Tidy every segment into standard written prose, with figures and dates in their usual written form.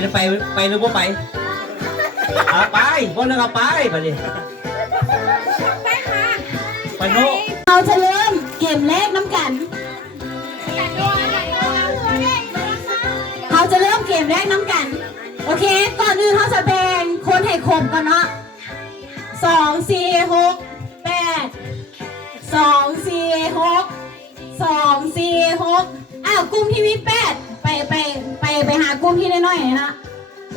หรือบ่ไปเอาไปคนนึงเอาไปดิไปโน่เราจะเริ่มเกมแรกน้ำกันเขาจะเริ่มเกมแรกน้ำกันโอเคก่อนอื่นเขาจะแบ่งคนให้ครบก่อนเนาะ2 4 6 8 2 4 6 2 4 6อ้าวกลุ่มที่มี8ไปหากลุ่มที่น้อยๆนะ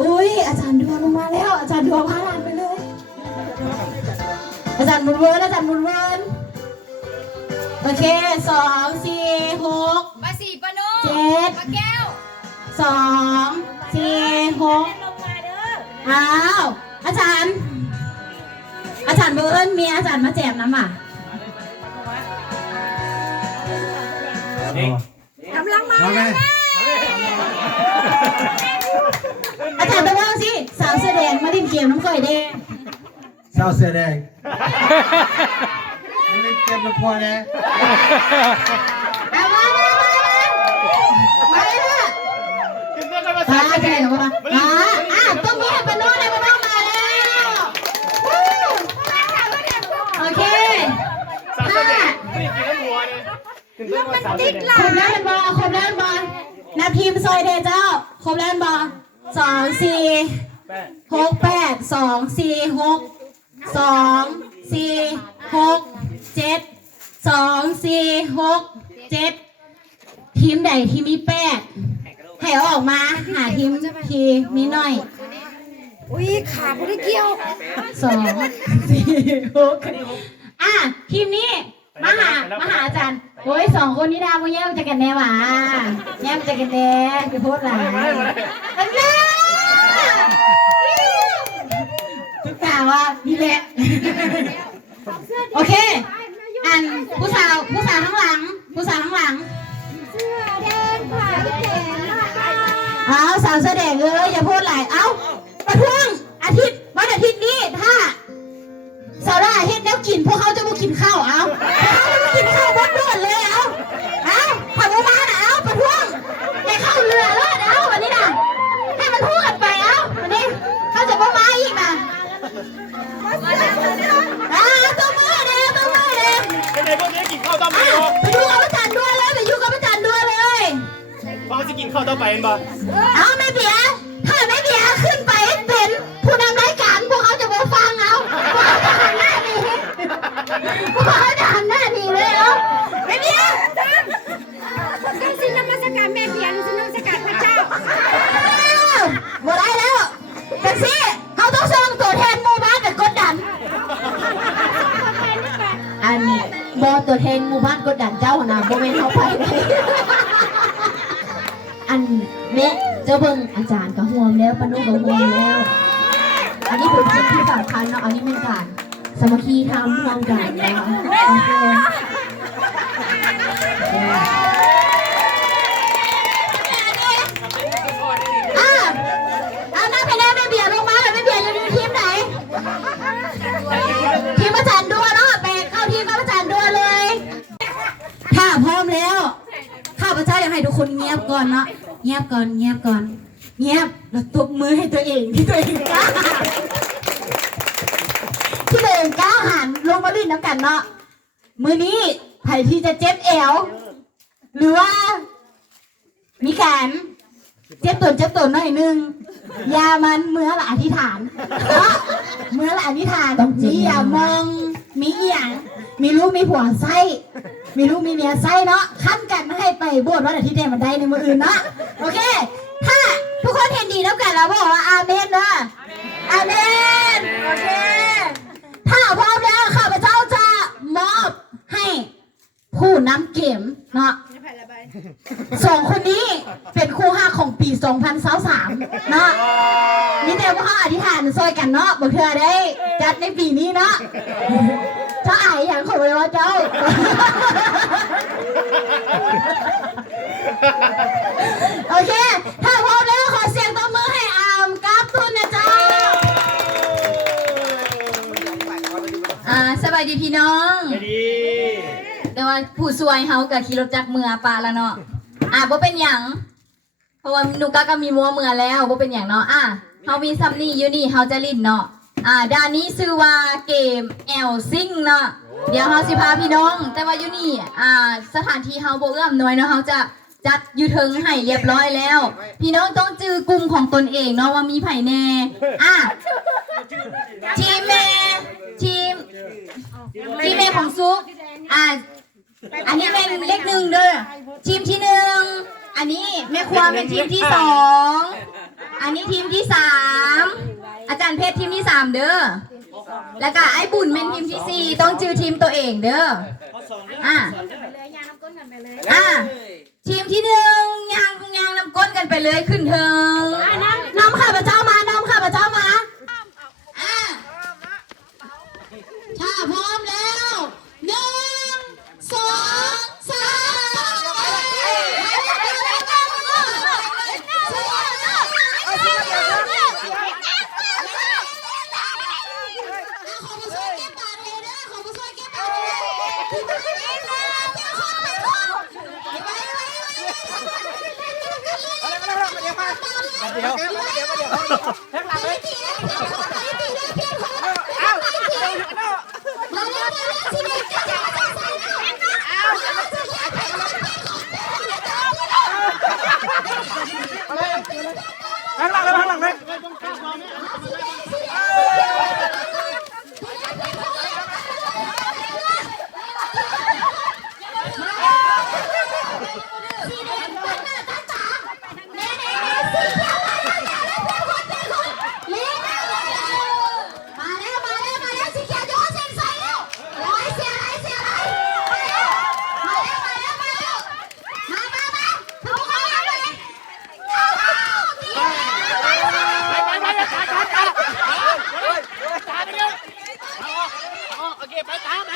อุ้ยอาจารย์ดวงลงมาแล้วอาจารย์ดวงพาหลานไปเลยอาจารย์บุญเวิร์นโอเค2 4 6ป้าสีป้าโน่7ป้าแก้ว2 4 6อ้าวอาจารย์เบิร์นมีอาจารย์มาแจมน้ำอ่ะกำลังมาอาจารย์ไปว่าสิสาวเสื้อแดงมาเล่นเกมน้ำก้อยแดงสาวเสื้อแดงไม่เล่นเกมน้ำพอนะมาแข่งกันมาต้องมีให้ปโน่เลยปโน่มาแล้วโอเคครบแล้วเป็นบอนับทีมซอยเดเจ้าครบแล้วบอ2 4 6 8 2 4 6 2 4 6 7 2 4 6 7ทีมใดที่มี8ให้ออกมาหาทีมมีหน่อยอุ้ยขาไม่ได้เกี่ยว2 4 6ทีมนี้มาหาอาจารย์โอ้ย2คนนี้ดาวมาแย่งจะกันแน่หว่าแย่งจะกันแน่ไปโพสหลายอันนี้ทุกข่าวว่านี่แหละโอเคอันผู้สาวข้างหลังเสื้อแดงผ่าแขนเอาสาวเสื้อแดงอย่าพูดหลายเอาประท้วงวันอาทิตย์นี้ถ้าสาวได้เฮ็ดแล้วกินพวกเขาจะมากินข้าวเอากินข้าวบดด่วนเลยเอาผัดมาเอาประท้วงอย่าเข้าเรือเลยเอาวันนี้นะให้มันพูดกันไปเอาวันนี้เขาจะมาอีกนะตัวมือเด้เป็นไงพวกนี้กินข้าวต้มไปดูไปดูกับอาจารย์ด้วยเลยไปอยู่กับอาจารย์ด้วยเลยเขาจะกินข้าวต้มไปเห็นป่ะเอาไม่เบียถ้าไม่เบียขึ้นไปเป็นผู้นำรายการพวกเขาจะมาฟังเอาพวกเขาจะหันหน้าหนีเลยเอาไม่เบียต้องสินมัสการแม่เบียร์สินมัสการพระเจ้าหมดได้แล้วแต่สิเขาต้องส่งตัวแทนหมู่บ้านแต่กดดันอันนี้บอตัวแทนหมู่บ้านกดดันเจ้านะโมเมนต์เขาไปอันเมะเจ้าเบิ่งอาจารย์ก็ห่วงแล้วปนุก็ห่วงแล้วอันนี้เป็นสิ่งที่สำคัญเนาะอันนี้เป็นการสมัคคีทำร่วมกันนะคะโอเคน้าไปแน่แม่เบียร์ลงมาเลยแม่เบียร์อยู่ทีมไหนทีมอาจารย์ด้วยเนาะไปเข้าทีมอาจารย์ด้วยเลยถ้าพร้อมแล้วข้าพเจ้าอยากให้ทุกคนเงียบก่อนเนาะเงียบแล้วตบมือให้ตัวเองที่ตัวเองกล้าหันลงมาลิ้นน้ำกันเนาะมือนี้ใครที่จะเจ็บเอวหรือว่ามีการเจ็บตัวหน่อยนึงยามันเมื่อละอธิษฐานมีอย่ามองมีเอียงมีลูกมีผัวไส้มีลูกมีเมียไส้เนาะขั้นกันให้ไปบวชวันอาทิตย์แดงมันได้ในมืออื่นเนาะโอเคถ้าทุกคนเห็นดีแล้วกันเราบอกว่าอาเมนนะอาเมนโอเคถ้าพร้อมแล้วข้าพเจ้าจะมอบให้ผู้นำเกมเนาะ2 คนนี้เป็นคู่5ของปี 2023เนาะนี่แต่ว่าเขาอธิษฐานซอยกันเนาะบอกเธอได้จัดในปีนี้เนาะเจ้าอายอย่างขอไว้ว่าเจ้าโอเคถ้าพร้อมแล้วขอเสียงตบมือให้อามกับตุนนะเจ้าสบายดีพี่น้องแต่ว่าผู้ซวยเฮากับขี่รถจักรเมื่อปลาแล้วเนาะบ่เป็นหยัง เพราะว่าหนูก็มีมัวเมือแล้วว่าเป็นอย่างเนาะเฮามีซัมนี่อยู่นี่เฮาจะลิ้นเนาะด้านนี้ชื่อว่าเกมแอลซิงเนาะเดี๋ยวเฮาสิพาพี่น้องแต่ว่าอยู่นี่สถานที่เฮาบ่เอื้อมหน่วยเนาะเฮาจะจัดอยู่เทิงให้เรียบร้อยแล้ว พี่น้องต้องจื้อกลุ่มของตนเองเนาะว่ามีไผแน่ทีมแม่ทีมแม่ของซุกอันนี้เป็นเลขหนึ่งเด้อทีมที่หนึ่งอันนี้แม่ครัวเป็นทีมที่สองอันนี้ทีมที่สามอาจารย์เพชรทีมที่สามเด้อแล้วก็ไอ้บุญเป็นทีมที่สี่ต้องจื้อทีมตัวเองเด้อทีมที่หนึ่งยางน้ำก้นกันไปเลยขึ้นเทิงน้ำข้าพเจ้ามาถ้าพร้อมแล้ว1 2 ข้างหลังเลยข้างหลังเลย โอเคไปตามไป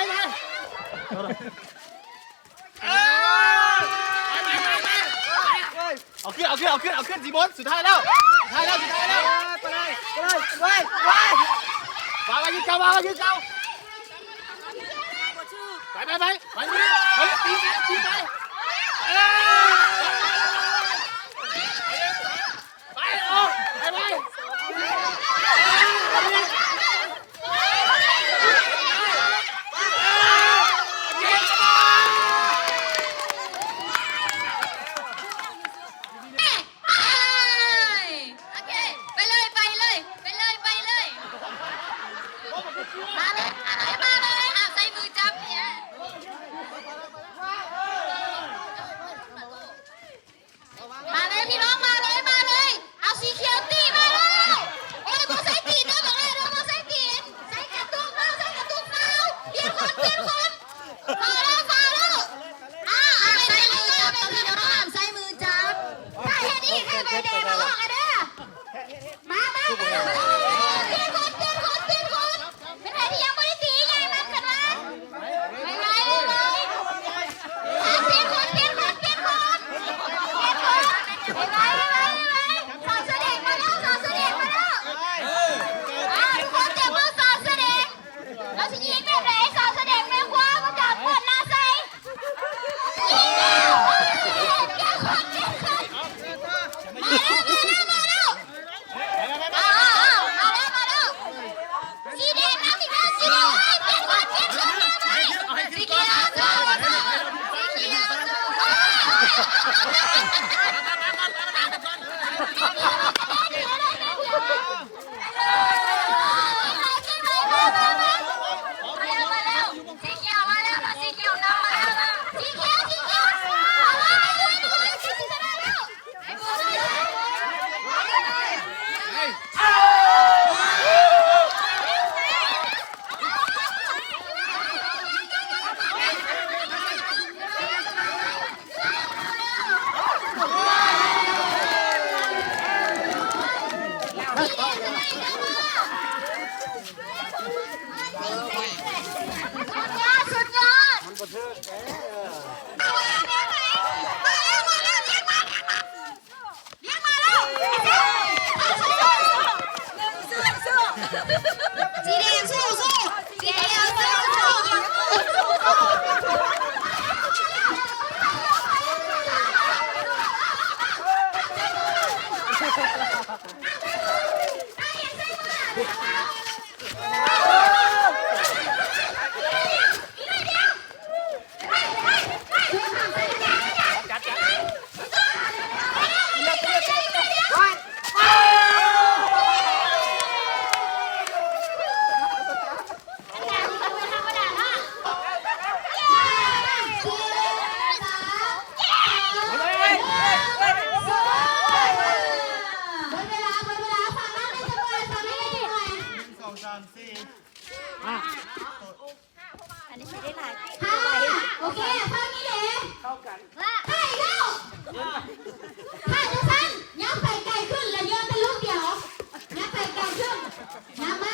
เอาขึ้นสีบนสุดท้ายแล้วไปเลยมายืนเก่าไปตีไปใส่มือจับเนี่ย อันนี้ไม่ได้หลาย ห้าโอเคเท่านี้เลยห้าอีกแล้วห้าจะสั้นย้ำไปไกลขึ้นแล้วโยนเป็นลูกเดียวย้ำไปไกลขึ้นย้ำมา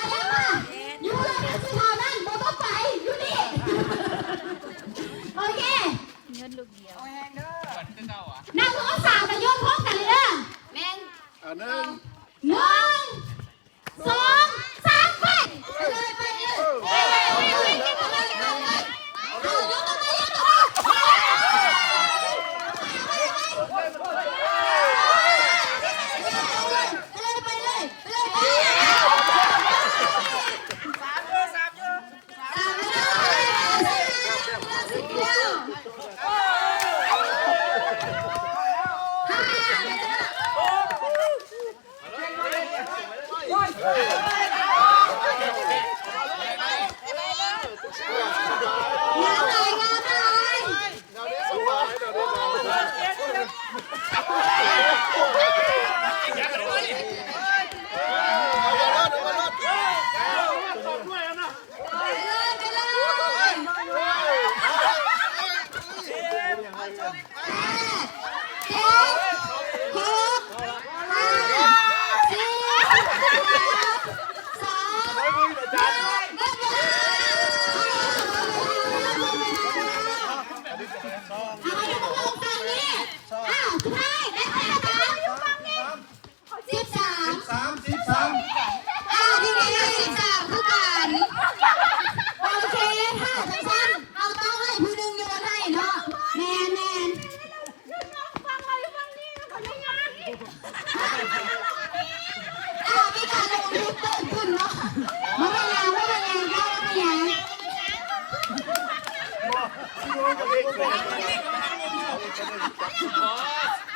อยู่เลยนะสุดท้ายนั่นโบต้องไปอยู่นี่โอเค เงินลูกเดียว นั่งร้องสาวแต่โยนพร้อมกันเลยเด้อ แม่ง หนึ่ง 1 2 3ไปเลยไปเลยเอายกมาเลยไปเลย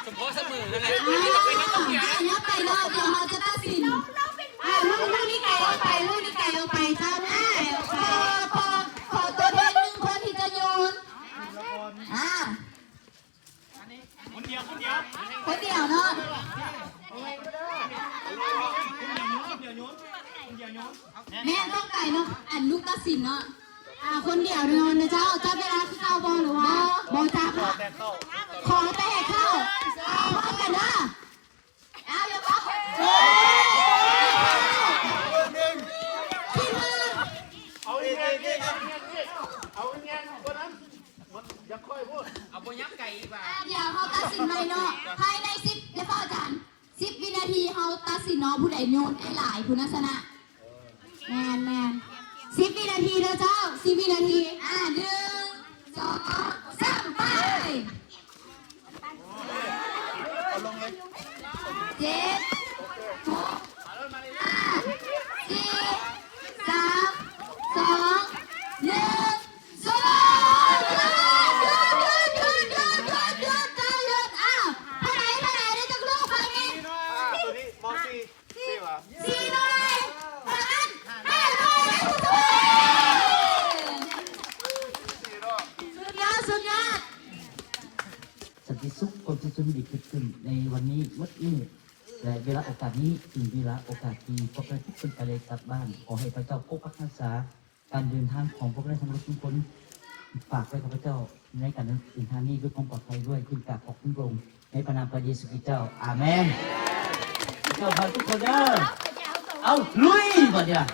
สมโพธิเสมอนั่นแหละ ไปเนาะเดี๋ยวเราจะตัดสินลูกนี่ไก่เอาไปลูกนี่ไก่เอาไปเจ้าหน้าขอตัวแทนหนึ่งคนที่จะโยนคนเดียวเนาะแม่ต้องไก่เนาะอันลูกตัดสินเนาะคนเดียวโยนนะเจ้าเวลาคือเข้าบอลหรือว่าบอลจับอะขอแต่เข้าพร้อมกันนะเดี๋ยวบอกเอาอีกเอาอีกคนนั้นมันยังค่อยพูด เอาโบยับไก่อีกว่า เดี๋ยวเขาตัดสินเลยเนาะภายใน10เดี๋ยวพ่ออาจารย์10 วินาทีเขาตัดสินเนาะผู้ใดโยนได้หลายผู้นั้นชนะแมน10 วินาทีนะเจ้า10 วินาที1 2 3ไป7 6 5 4 3 2 1 0สันติสุขความสุขดีเกิดขึ้นในวันนี้วัดนี้และเวลาโอกาสนี้ถึงเวลาโอกาสที่พวกเราทุกคนไปเลยกลับบ้านขอให้พระเจ้าปกปักรักษาการเดินทางของพวกเราทั้งทุกคนฝากไว้กับพระเจ้าในการเดินทางนี้ด้วยความปลอดภัยด้วยขึ้นกราบขอบคุณพระองค์ในพระนามพระเยซูคริสต์เจ้าอาเมนเจ้าพาทุกคนเด้อเอาลุยก่อนเดี๋ยว